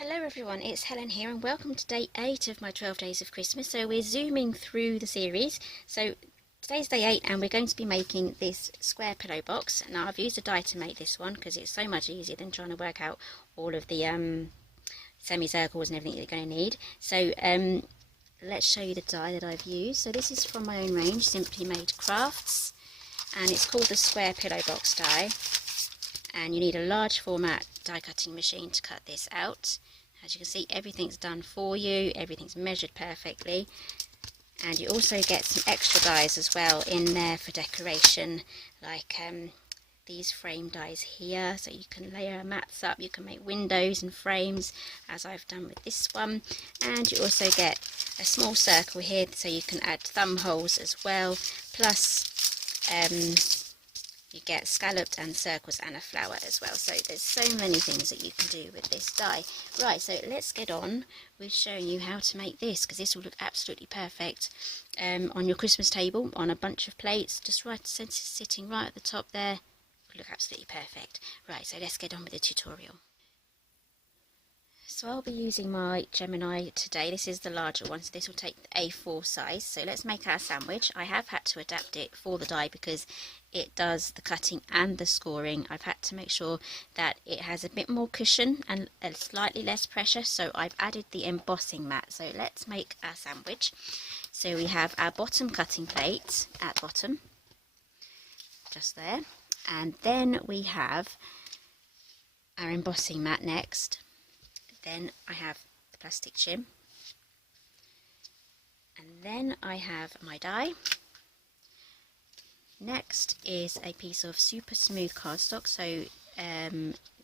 Hello everyone, it's Helen here and welcome to day 8 of my 12 days of Christmas. So we're zooming through the series. So today's day 8 and we're going to be making this square pillow box. Now I've used a die to make this one because it's so much easier than trying to work out all of the semicircles and everything you're going to need. So let's show you the die that I've used. So this is from my own range, Simply Made Crafts, and it's called the square pillow box die. And you need a large format die cutting machine to cut this out. As you can see, everything's done for you, everything's measured perfectly, and you also get some extra dies as well in there for decoration, like these frame dies here, so you can layer mats up, you can make windows and frames as I've done with this one, and you also get a small circle here so you can add thumb holes as well, plus you get scalloped and circles and a flower as well. So there's so many things that you can do with this die. Right, so let's get on with showing you how to make this, because this will look absolutely perfect on your Christmas table, on a bunch of plates, just right sitting right at the top there. It will look absolutely perfect. Right, so let's get on with the tutorial. So I'll be using my Gemini today. This is the larger one, so this will take the A4 size. So let's make our sandwich. I have had to adapt it for the die because it does the cutting and the scoring. I've had to make sure that it has a bit more cushion and slightly less pressure, so I've added the embossing mat. So let's make our sandwich. So we have our bottom cutting plate at bottom, just there, and then we have our embossing mat next. Then I have the plastic shim, and then I have my die. Next is a piece of super smooth cardstock, so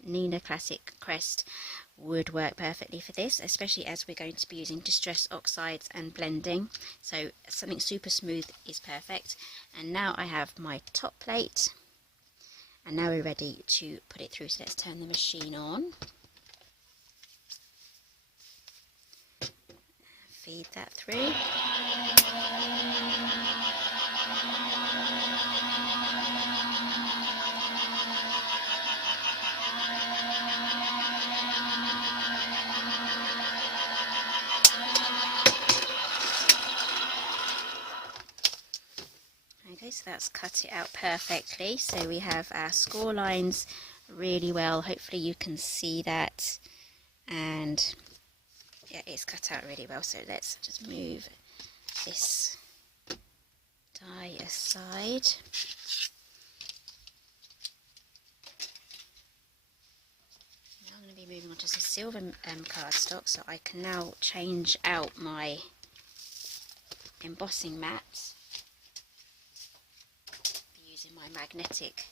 Neenah Classic Crest would work perfectly for this, especially as we're going to be using distress oxides and blending, so something super smooth is perfect. And now I have my top plate, and now we're ready to put it through. So let's turn the machine on. Feed that through. Okay, so that's cut it out perfectly. So we have our score lines really well. Hopefully you can see that, and yeah, it's cut out really well. So let's just move this die aside. Now I'm going to be moving on to some silver cardstock, so I can now change out my embossing mat using my magnetic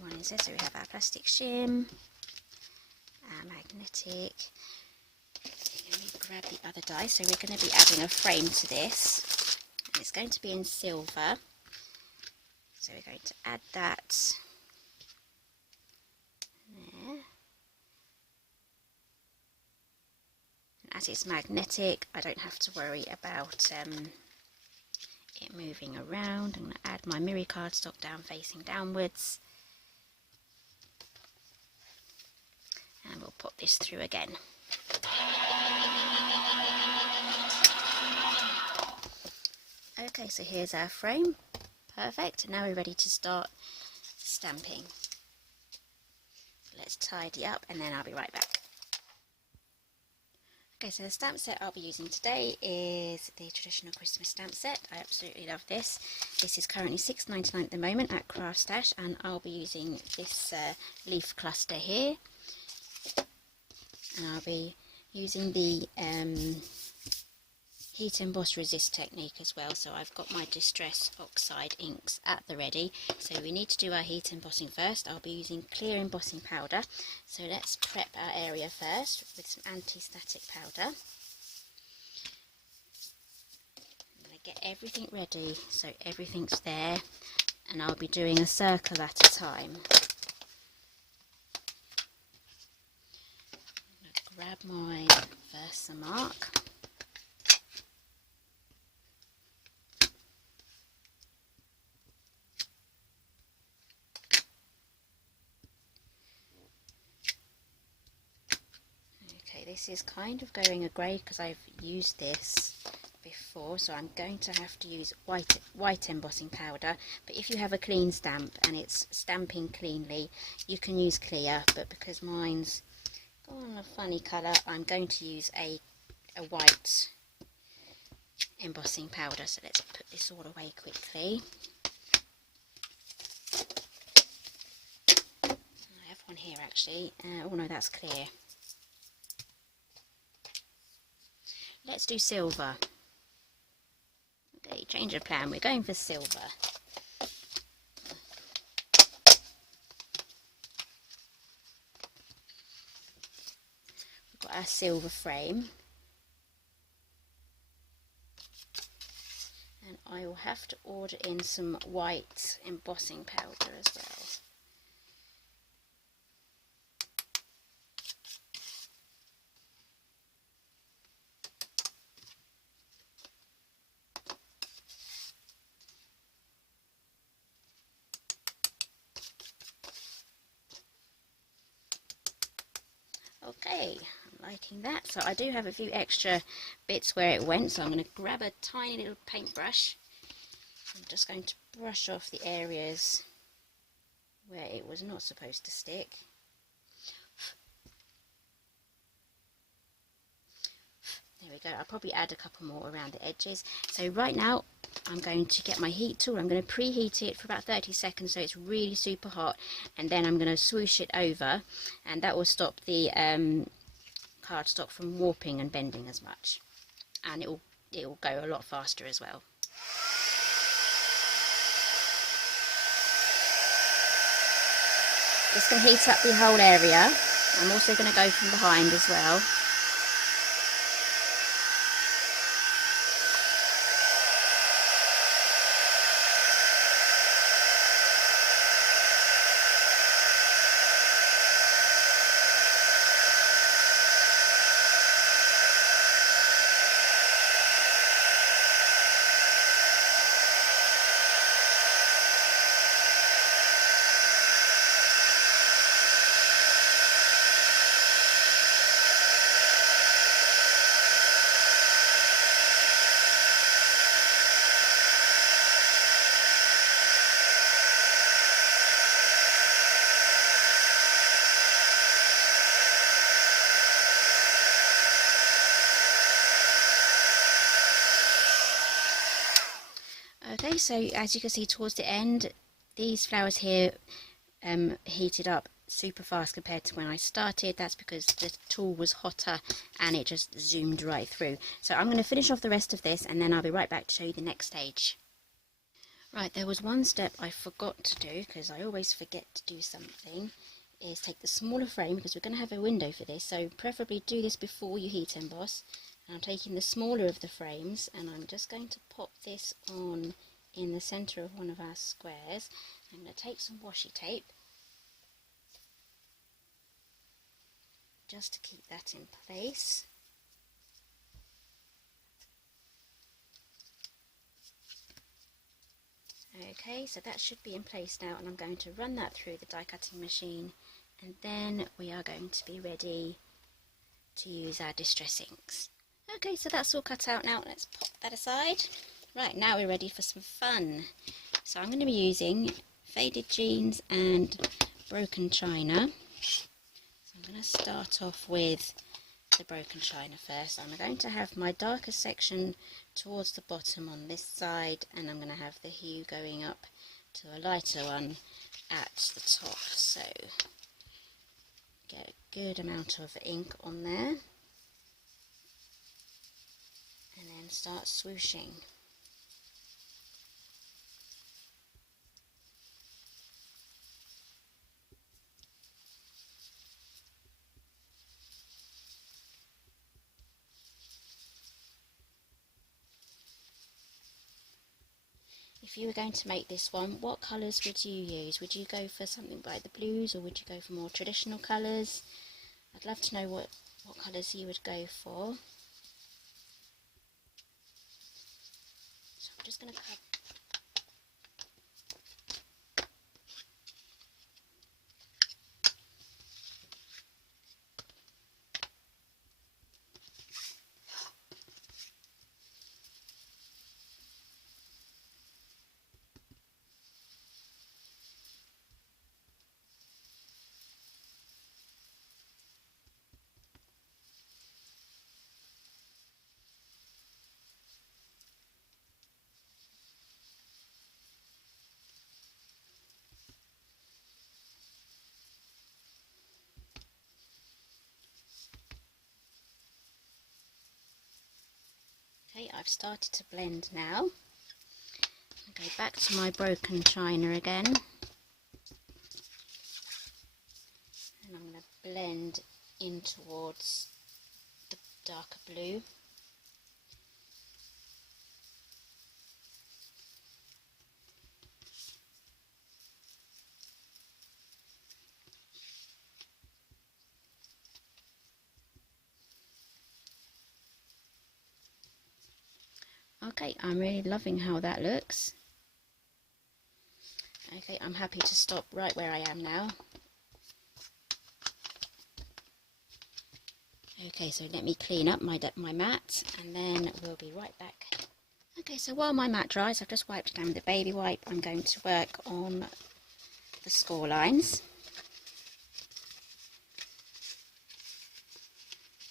one instead. So we have our plastic shim, our magnetic. Let me grab the other die. So we're going to be adding a frame to this, and it's going to be in silver. So we're going to add that there. And as it's magnetic, I don't have to worry about it moving around. I'm going to add my mirror cardstock down facing downwards, and we'll put this through again. Okay, so here's our frame. Perfect. Now we're ready to start stamping. Let's tidy up and then I'll be right back. Okay, so the stamp set I'll be using today is the traditional Christmas stamp set. I absolutely love this. This is currently £6.99 at the moment at Craft Stash, and I'll be using this leaf cluster here. And I'll be using the heat emboss resist technique as well. So I've got my distress oxide inks at the ready. So we need to do our heat embossing first. I'll be using clear embossing powder. So let's prep our area first with some anti-static powder. I'm going to get everything ready so everything's there, and I'll be doing a circle at a time. I'm going to grab my Versamark. this is kind of going a grey because I've used this before, so I'm going to have to use white embossing powder. But if you have a clean stamp and it's stamping cleanly, you can use clear, but because mine's gone a funny colour, I'm going to use a white embossing powder. So let's put this all away quickly. I have one here actually. Oh no, that's clear. Let's do silver. Okay, change of plan. We're going for silver. We've got our silver frame. And I will have to order in some white embossing powder as well. Okay, I'm liking that. So I do have a few extra bits where it went, so I'm going to grab a tiny little paintbrush. I'm just going to brush off the areas where it was not supposed to stick. There we go. I'll probably add a couple more around the edges. So right now I'm going to get my heat tool. I'm going to preheat it for about 30 seconds so it's really super hot, and then I'm going to swoosh it over, and that will stop the cardstock from warping and bending as much, and it will go a lot faster as well. Just going to heat up the whole area. I'm also going to go from behind as well. Okay, so as you can see towards the end, these flowers here heated up super fast compared to when I started. That's because the tool was hotter and it just zoomed right through. So I'm going to finish off the rest of this and then I'll be right back to show you the next stage. Right, there was one step I forgot to do, because I always forget to do something, is take the smaller frame, because we're going to have a window for this, so preferably do this before you heat emboss. And I'm taking the smaller of the frames and I'm just going to pop this on in the centre of one of our squares. I'm going to take some washi tape just to keep that in place. Okay, so that should be in place now, and I'm going to run that through the die cutting machine, and then we are going to be ready to use our distress inks. Okay, so that's all cut out now. Let's pop that aside. Right, now we're ready for some fun. So I'm going to be using faded jeans and broken china. So I'm going to start off with the broken china first. I'm going to have my darker section towards the bottom on this side, and I'm going to have the hue going up to a lighter one at the top. So get a good amount of ink on there, and then start swooshing. If you were going to make this one, what colours would you use? Would you go for something like the blues, or would you go for more traditional colours? I'd love to know what colours you would go for. So I'm just going to cut. I've started to blend now. I'll go back to my broken china again. And I'm going to blend in towards the darker blue. Okay, I'm really loving how that looks. Okay, I'm happy to stop right where I am now. Okay, so let me clean up my mat and then we'll be right back. Okay, so while my mat dries, I've just wiped it down with a baby wipe. I'm going to work on the score lines.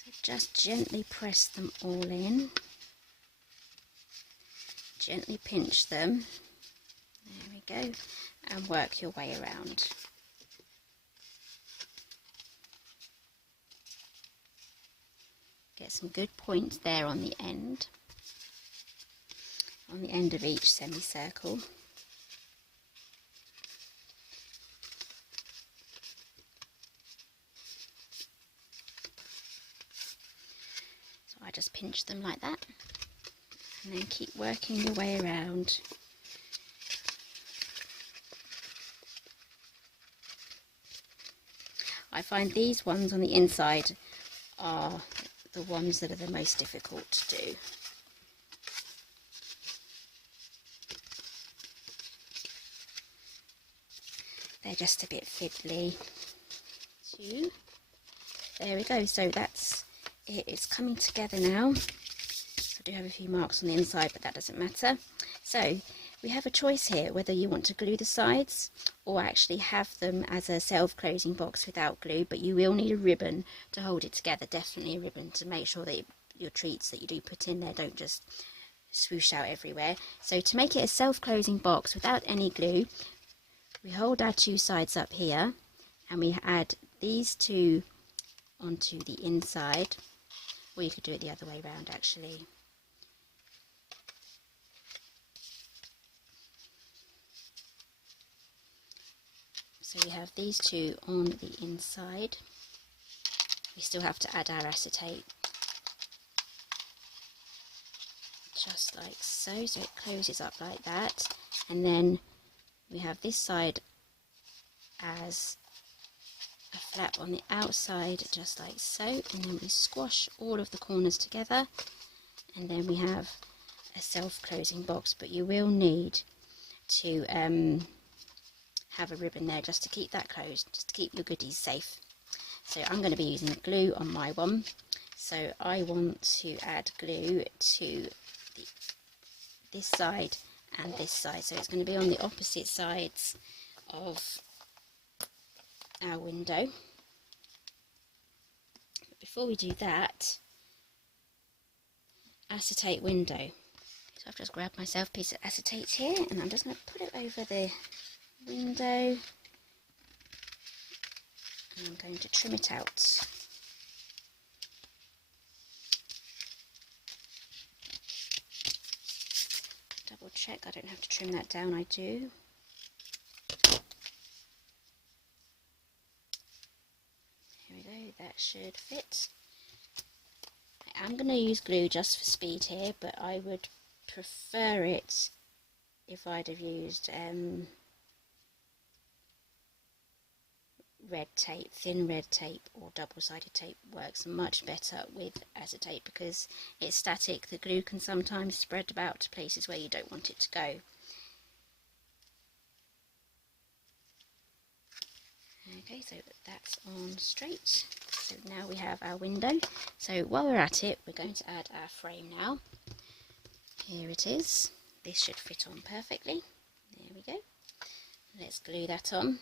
So just gently press them all in. Gently pinch them. There we go. And work your way around. Get some good points there on the end of each semicircle. So I just pinch them like that and then keep working your way around. I find these ones on the inside are the ones that are the most difficult to do. They're just a bit fiddly. So, there we go, so that's it. It's coming together now. So I do have a few marks on the inside, but that doesn't matter. So we have a choice here whether you want to glue the sides or actually have them as a self-closing box without glue, but you will need a ribbon to hold it together, definitely a ribbon to make sure that your treats that you do put in there don't just swoosh out everywhere. So to make it a self-closing box without any glue, we hold our two sides up here and we add these two onto the inside, or you could do it the other way around actually. So we have these two on the inside. We still have to add our acetate, just like so, so it closes up like that. And then we have this side as a flap on the outside, just like so, and then we squash all of the corners together, and then we have a self-closing box. But you will need to have a ribbon there just to keep that closed, just to keep your goodies safe. So I'm going to be using glue on my one, so I want to add glue to this side and this side, so it's going to be on the opposite sides of our window. But before we do that, acetate window. So I've just grabbed myself a piece of acetate here and I'm just going to put it over the window and I'm going to trim it out. Double check I don't have to trim that down, I do. Here we go, that should fit. I'm going to use glue just for speed here, but I would prefer it if I'd have used red tape. Thin red tape or double-sided tape works much better with acetate because it's static. The glue can sometimes spread about to places where you don't want it to go. Okay, so that's on straight. So now we have our window. So while we're at it, we're going to add our frame now. Here it is. This should fit on perfectly. There we go. Let's glue that on.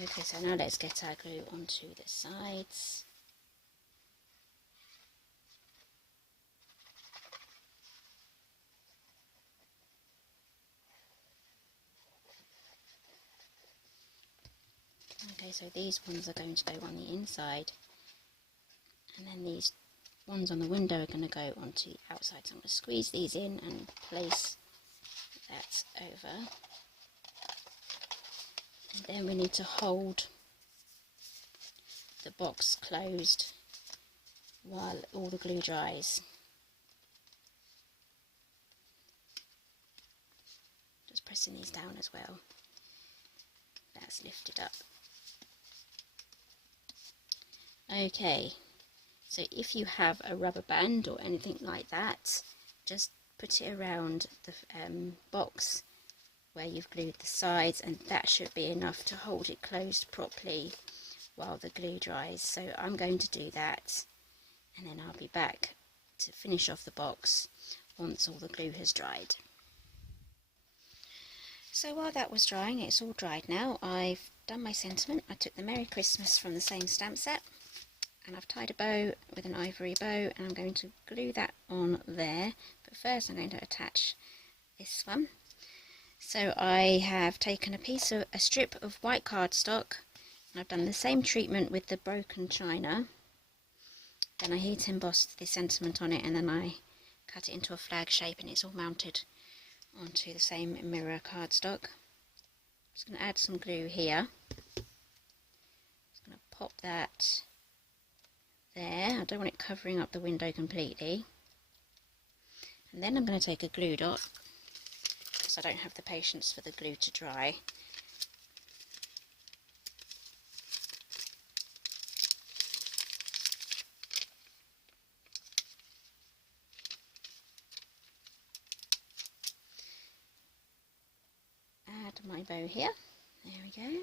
Okay, so now let's get our glue onto the sides. Okay, so these ones are going to go on the inside, and then these ones on the window are going to go onto the outside. So I'm going to squeeze these in and place that over. And then we need to hold the box closed while all the glue dries. Just pressing these down as well. That's lifted up. Okay, so if you have a rubber band or anything like that, just put it around the box where you've glued the sides, and that should be enough to hold it closed properly while the glue dries. So I'm going to do that, and then I'll be back to finish off the box once all the glue has dried. So while that was drying, it's all dried now, I've done my sentiment. I took the Merry Christmas from the same stamp set, and I've tied a bow with an ivory bow, and I'm going to glue that on there. But first I'm going to attach this one. So I have taken a strip of white cardstock, and I've done the same treatment with the broken china. Then I heat embossed the sentiment on it, and then I cut it into a flag shape, and it's all mounted onto the same mirror cardstock. I'm just going to add some glue here. Just going to pop that there. I don't want it covering up the window completely. And then I'm going to take a glue dot, because I don't have the patience for the glue to dry. Add my bow here. There we go.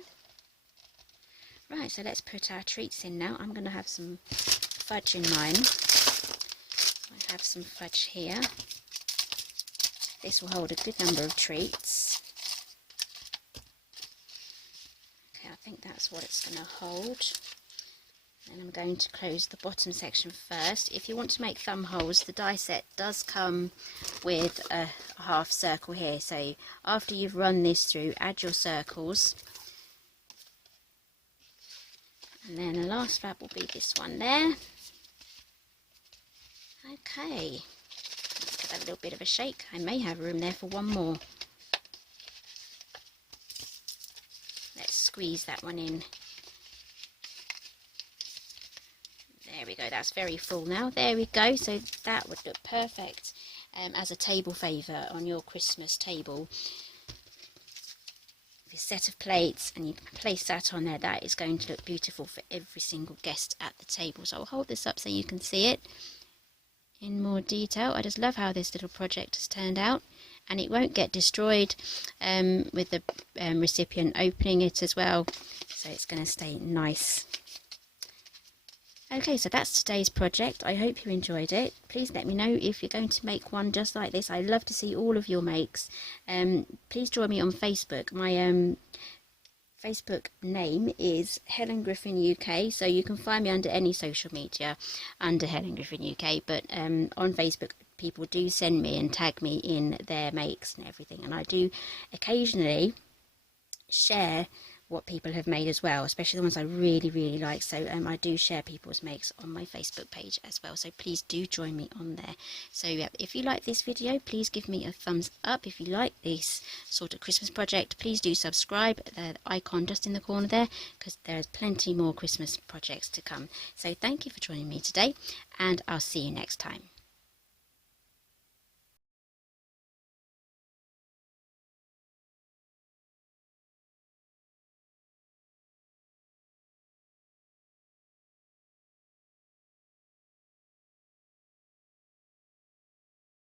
Right, so let's put our treats in now. I'm going to have some fudge in mine. I have some fudge here. This will hold a good number of treats. Okay, I think that's what it's going to hold. And I'm going to close the bottom section first. If you want to make thumb holes, the die set does come with a half circle here. So after you've run this through, add your circles. And then the last flap will be this one there. Okay, let's give that a little bit of a shake. I may have room there for one more. Let's squeeze that one in. There we go, that's very full now. There we go, so that would look perfect as a table favour on your Christmas table. Your set of plates, and you place that on there. That is going to look beautiful for every single guest at the table. So I'll hold this up so you can see it in more detail. I just love how this little project has turned out, and it won't get destroyed with the recipient opening it as well, so it's going to stay nice. Okay, so that's today's project. I hope you enjoyed it. Please let me know if you're going to make one just like this. I love to see all of your makes. Please join me on Facebook. My Facebook name is Helen Griffin UK, so you can find me under any social media under Helen Griffin UK, but on Facebook people do send me and tag me in their makes and everything, and I do occasionally share what people have made as well, especially the ones I really like. So I do share people's makes on my Facebook page as well, so please do join me on there. So yeah, if you like this video, please give me a thumbs up. If you like this sort of Christmas project, please do subscribe, the icon just in the corner there, because there's plenty more Christmas projects to come. So thank you for joining me today, and I'll see you next time.